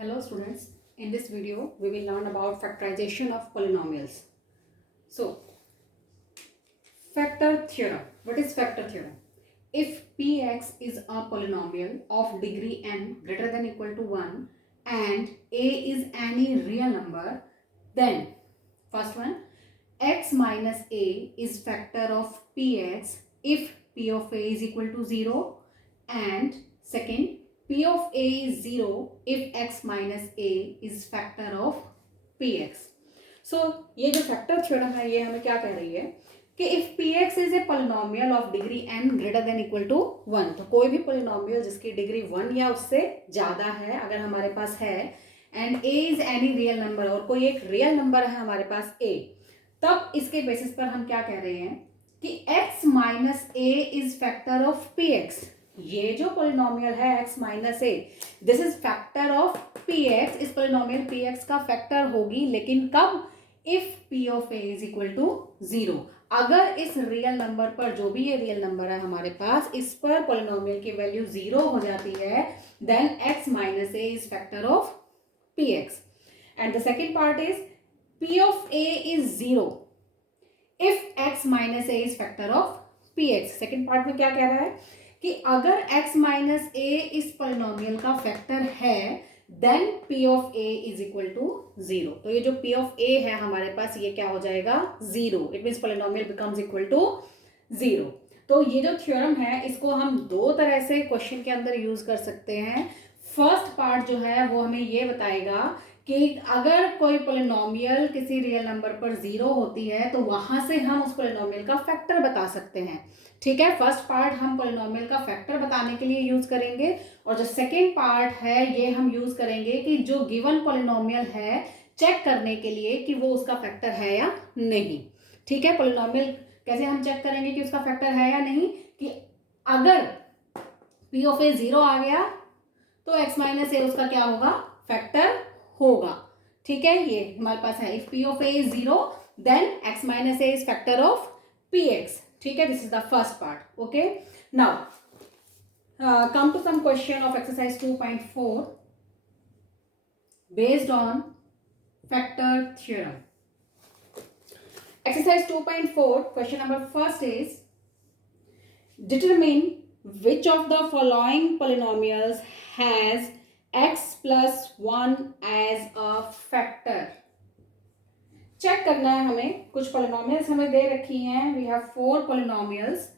Hello students, in this video we will learn about factorization of polynomials. So, factor theorem. What is factor theorem? If px is a polynomial of degree n greater than equal to 1 and a is any real number, then first one, x minus a is factor of px if p of a is equal to 0, and second, p of a is 0 if x minus a is factor of px. So ये जो factor theorem है ये हमें क्या कह रही है कि if px is a polynomial of degree n greater than equal to 1, तो कोई भी पोलिनोमियल जिसकी डिग्री 1 या उससे ज्यादा है अगर हमारे पास है, and a is any real number, और कोई एक रियल नंबर है हमारे पास a, तब इसके बेसिस पर हम क्या कह रहे हैं कि x minus a is factor of px. ये जो पोलिनोमियल है x minus a, this is factor of px. इस पोलिनोमियल px का फैक्टर होगी, लेकिन कब? If p of a is equal to 0. अगर इस रियल नंबर पर, जो भी ये रियल नंबर है हमारे पास, इस पर पोलिनोमियल की वैल्यू 0 हो जाती है, then x minus a is factor of px. And the second part is p of a is 0 if x minus a is factor of px. Second part में क्या कह रहा है कि अगर x माइनस a इस पोलिनोमियल का factor है, then p of a is equal to 0. तो ये जो p ऑफ a है हमारे पास, ये क्या हो जाएगा? 0. It means polynomial becomes equal to 0. तो ये जो थ्योरम है इसको हम दो तरह से क्वेश्चन के अंदर यूज कर सकते हैं. फर्स्ट पार्ट जो है वो हमें ये बताएगा कि अगर कोई पोलिनोमियल किसी रियल नंबर पर 0 होती है तो वहां से हम उस पोलिनोमियल का फैक्टर बता सकते हैं. ठीक है, फर्स्ट पार्ट हम पोलिनोमियल का फैक्टर बताने के लिए यूज करेंगे, और जो सेकेंड पार्ट है ये हम यूज करेंगे कि जो गिवन पोलिनोमियल है चेक करने के लिए कि वो उसका फैक्टर है या नहीं. ठीक है, पोलिनोमियल कैसे हम चेक करेंगे कि उसका फैक्टर है या नहीं, कि अगर p ऑफ a 0 आ गया तो x माइनस a उसका क्या होगा? फैक्टर होगा. ठीक है, ये हमारे पास है. If p of a is 0 then x minus a is factor of px. ठीक है, this is the first part. Okay, now come to some question of exercise 2.4 based on factor theorem. Exercise 2.4, question number first is determine which of the following polynomials has x plus 1 as a factor. Check करना है हमें. कुछ polynomials हमें दे रखी हैं. We have 4 polynomials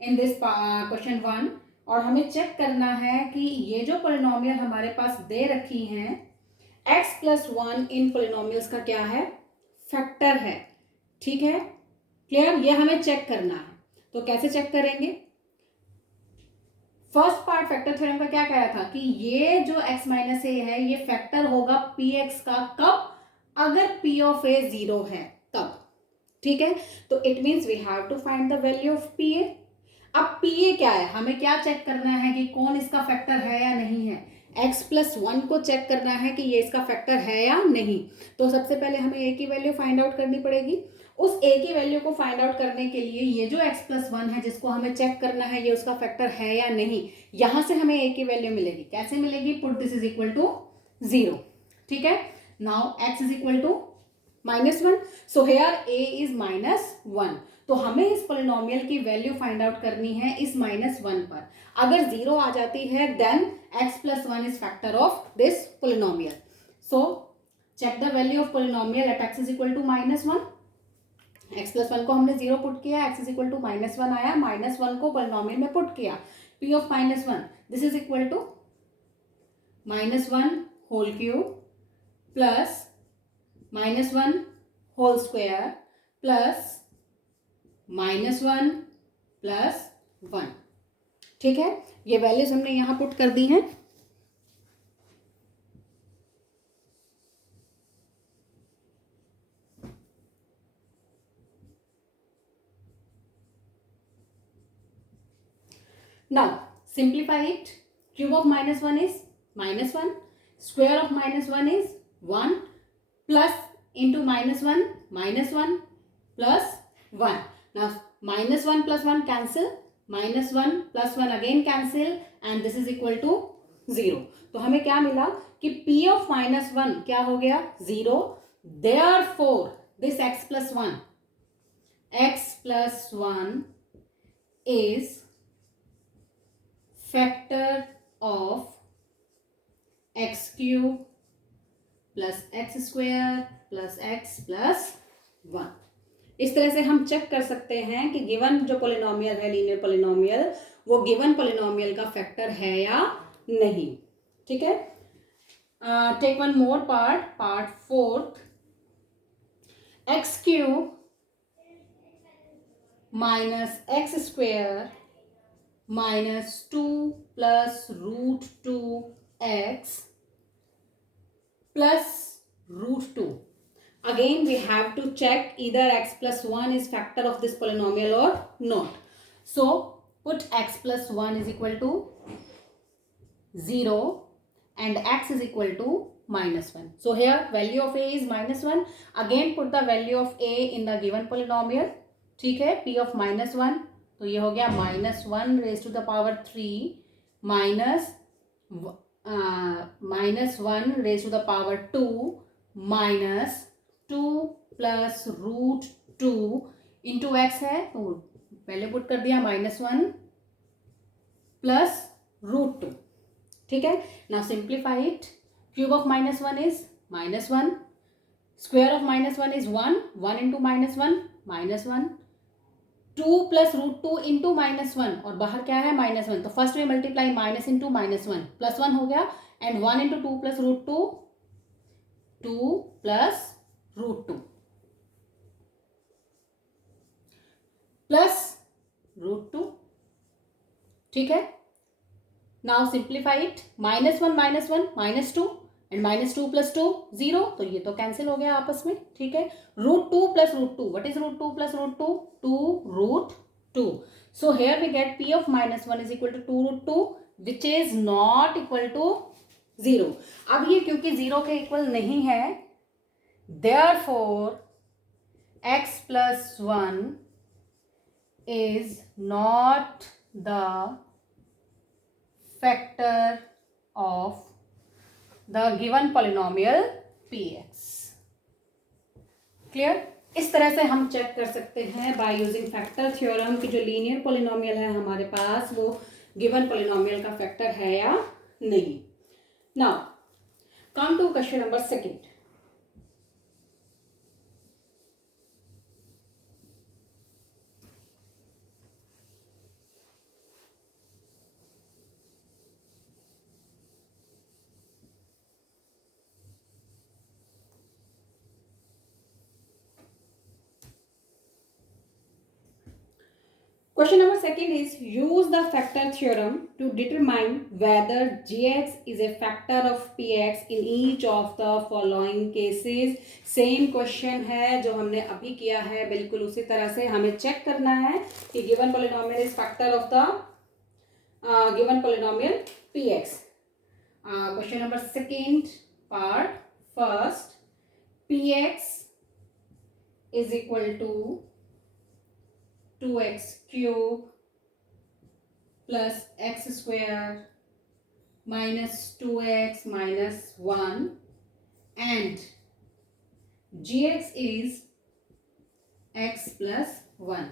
in this question 1, और हमें चेक करना है कि ये जो पोलिनोमियल हमारे पास दे रखी हैं x प्लस 1 इन पोलिनोमियल्स का क्या है? फैक्टर है. ठीक है, क्लियर? ये हमें चेक करना है. तो कैसे चेक करेंगे? फर्स्ट पार्ट फैक्टर थ्योरम का क्या कह रहा था कि ये जो x माइनस ए है ये फैक्टर होगा px का. कब? अगर p ऑफ a 0 है तब. ठीक है, तो it means we have to find the value of pa. अब pa क्या है? हमें क्या चेक करना है कि कौन इसका फैक्टर है या नहीं है. x प्लस 1 को चेक करना है कि ये इसका फैक्टर है या नहीं. तो सबसे पहले हमें a की वैल्यू फाइंड आउट करनी पड़ेगी. उस a की वैल्यू को फाइंड आउट करने के लिए ये जो x प्लस 1 है जिसको हमें चेक करना है ये उसका फैक्टर है या नहीं, यहां से हमें a की वैल्यू मिलेगी. कैसे मिलेगी? Put this is equal to 0. ठीक है, now x is equal to -1, so here a is -1. तो हमें इस पोलिनोमियल की वैल्यू फाइंड आउट करनी है इस -1 पर. अगर 0 आ जाती है then x plus 1 is factor of this polynomial. So check the value of polynomial at x is equal to -1. x plus 1 को हमने 0 पुट किया, x इज इक्वल टू -1 आया. -1 को पोलिनोमियल में पुट किया. p of -1 this is equal to -1 whole cube plus -1 whole square plus -1 plus 1. ठीक है, ये वैल्यूज हमने यहां पुट कर दी हैं. Now simplify it. Cube of -1 is -1. Square of -1 is 1. Plus into -1 plus 1. Now -1 plus 1 cancel. -1 plus 1 again cancel. And this is equal to 0। तो हमें क्या मिला कि p ऑफ -1 क्या हो गया 0, therefore this x plus 1 is factor of x cube plus x square plus x plus 1। इस तरह से हम चेक कर सकते हैं कि गिवन जो पोलिनोमियल है, लीनियर पोलिनोमियल, वो गिवन पोलिनोमियल का फैक्टर है या नहीं। ठीक है, take one more part 4th, x cube minus x square minus 2 plus √2x plus √2. Again we have to check either x plus 1 is factor of this polynomial or not. So put x plus 1 is equal to 0 and x is equal to -1. So here value of a is -1. Again put the value of a in the given polynomial. ठीक है, p of -1, तो ये हो गया -1 raised to the power 3 minus -1 raised to the power 2 minus 2 plus √2 into x है, तो पहले put कर दिया -1 plus √2। ठीक है, now simplify it. Cube of -1 is -1, square of -1 is 1 into -1 -1, 2 plus √2 into -1, और बाहर क्या है -1, तो फर्स्ट में मल्टीप्लाई माइनस इंटू -1 +1 हो गया, and 1 into 2 plus √2 2 plus √2 plus √2। ठीक है, now simplify it, -1 -2 and -2 plus 2 0, तो ये तो कैंसिल हो गया आपस में। ठीक है, √2 plus √2, what is √2 plus √2? 2√2. So here we get p of -1 is equal to 2√2, which is not equal to 0। अब ये क्योंकि 0 के इक्वल नहीं है, therefore x plus 1 is not the factor of the given polynomial px। Clear? इस तरह से हम चेक कर सकते हैं बाय यूजिंग फैक्टर थ्योरम कि जो लीनियर पोलिनोमियल है हमारे पास वो गिवन पोलिनोमियल का फैक्टर है या नहीं। Now come to question number 2। Question number 2 is use the factor theorem to determine whether gx is a factor of px in each of the following cases। Same question है जो हमने अभी किया है, बिल्कुल उसी तरह से हमें चेक करना है कि given polynomial is factor of the given polynomial px। Question number 2 part first, px is equal to 2x cube plus x square minus 2x minus 1 and gx is x plus 1,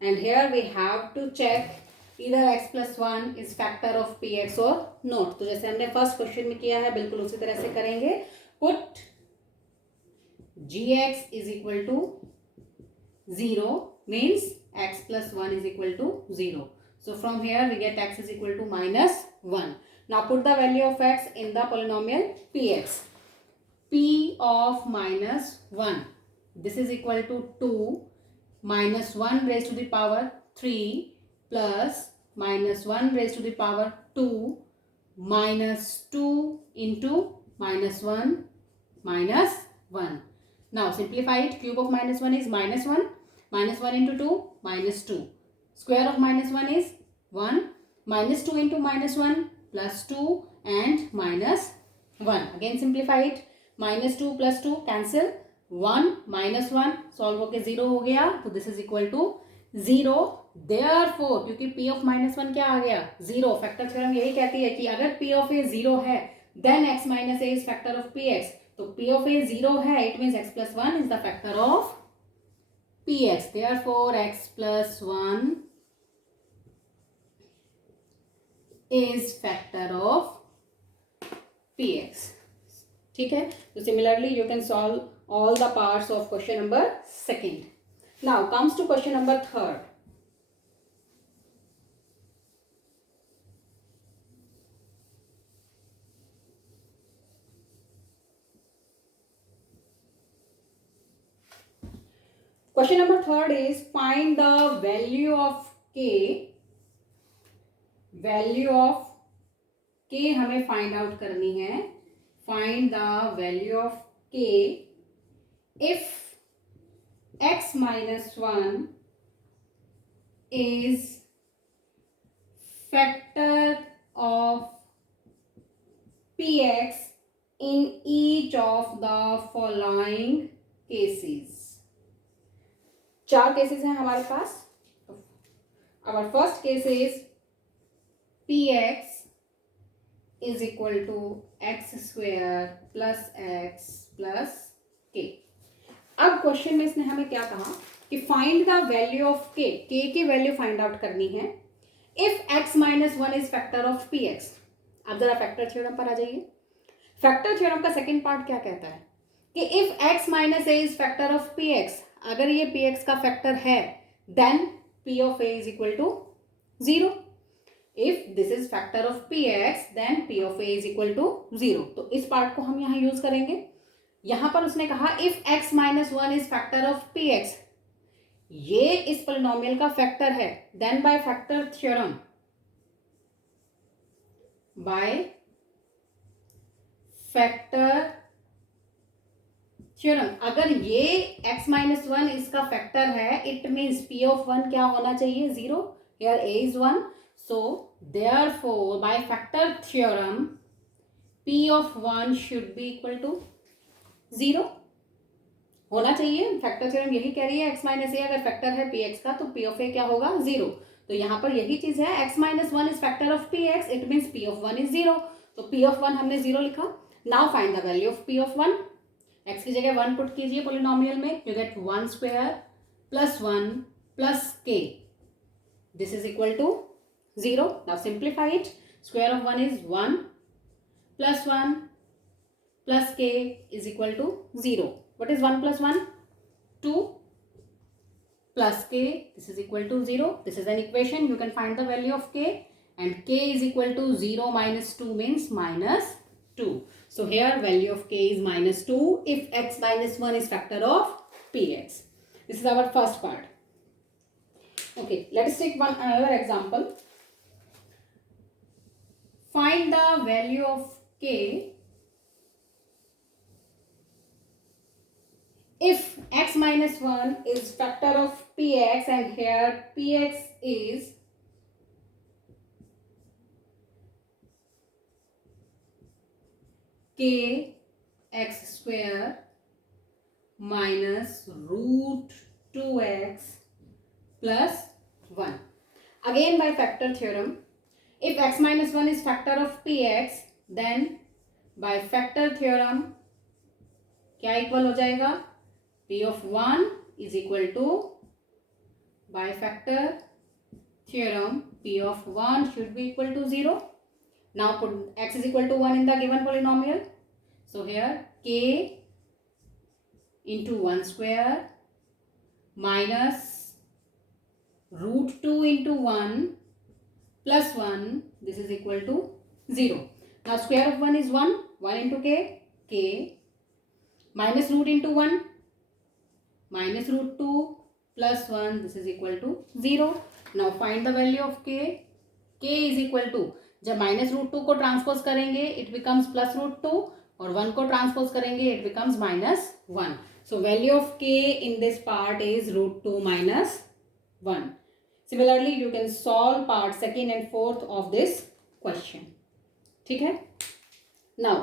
and here we have to check either x plus 1 is factor of px or not। तो जैसे हमने first question में किया है बिल्कुल उसी तरह से करेंगे। put gx is equal to 0 means x plus 1 is equal to 0. So from here we get x is equal to -1. Now put the value of x in the polynomial px. P of -1, this is equal to 2 minus 1 raised to the power 3 plus -1 raised to the power 2 minus 2 into -1 minus 1. Now simplify it. Cube of -1 is -1. -1 into 2 -2. Square of -1 is 1. -2 into -1 plus 2 and -1. Again simplify it. -2 plus 2 cancel. 1 -1 solve होके 0 हो गया, तो this is equal to 0, therefore क्योंकि p of minus 1 क्या आ गया 0. Factor theorem यही कहती है कि अगर p of a 0 है then x minus a is factor of px. तो p of a 0 है, it means x plus 1 is the factor of px. Therefore x plus 1 is factor of px. ठीक है. So similarly you can solve all the parts of question number 2. Now comes to question number 3. Question number 3 is find the value of k. Value of k हमें find out करनी है. Find the value of k if x minus 1 is factor of px in each of the following cases. 4 cases हैं हमारे पास. Our first case is px is equal to x square plus x plus k. अब question में इसने हमें क्या कहा कि find the value of k. k की वैल्यू फाइंड आउट करनी है if x minus 1 is factor of px. अब जरा फैक्टर थ्योरम पर आ जाइए. फैक्टर थ्योरम का सेकेंड पार्ट क्या कहता है कि if x minus a is factor of px, अगर ये px का फैक्टर है then p of a is equal to 0. If this is factor of px then p of a is equal to 0. तो इस पार्ट को हम यहाँ use करेंगे. यहां पर उसने कहा if x minus 1 is factor of px, ये इस पोलिनोमियल का फैक्टर है, then by factor theorem, by factor theorem, अगर ये x माइनस 1 इसका फैक्टर है, इट मीन्स p ऑफ 1 क्या होना चाहिए 0. Here a is 1. So therefore by factor theorem p of 1 should be equal to 0 होना चाहिए. फैक्टर थ्योरम यही कह रही है x माइनस ए अगर फैक्टर है px का तो p of a क्या होगा 0. तो यहाँ पर यही चीज है, x minus 1 is factor of px, it means p of 1 is 0. तो p of 1 हमने 0 लिखा. Now find the value of p of 1. x की जगह 1 पुट कीजिए पोलिनोमियल में, you get 1 square plus 1 plus k. This is equal to 0. Now simplify it. Square of 1 is 1 plus 1 plus k is equal to 0. What is 1 plus 1? 2 plus k. This is equal to 0. This is an equation. You can find the value of k, and k is equal to 0 minus 2 means minus 2. So here value of k is minus 2 if x minus 1 is factor of px. This is our first part. Okay, let us take another example. Find the value of k if x minus 1 is factor of px, and here px is k x square minus root 2x plus 1. Again by factor theorem, if x minus 1 is factor of px, then by factor theorem क्या equal हो जाएगा p of 1 is equal to, by factor theorem p of 1 should be equal to 0. Now put x is equal to 1 in the given polynomial. So here k into 1 square minus root 2 into 1 plus 1, this is equal to 0. Now square of 1 is 1, 1 into k, minus root into 1, minus root 2 plus 1, this is equal to 0. Now find the value of k. k is equal to, जब minus root 2 को transpose करेंगे it becomes plus root 2, और 1 को transpose करेंगे it becomes minus 1. So value of k in this part is root 2 minus 1. Similarly, you can solve part second and fourth of this question. ठीक है. Now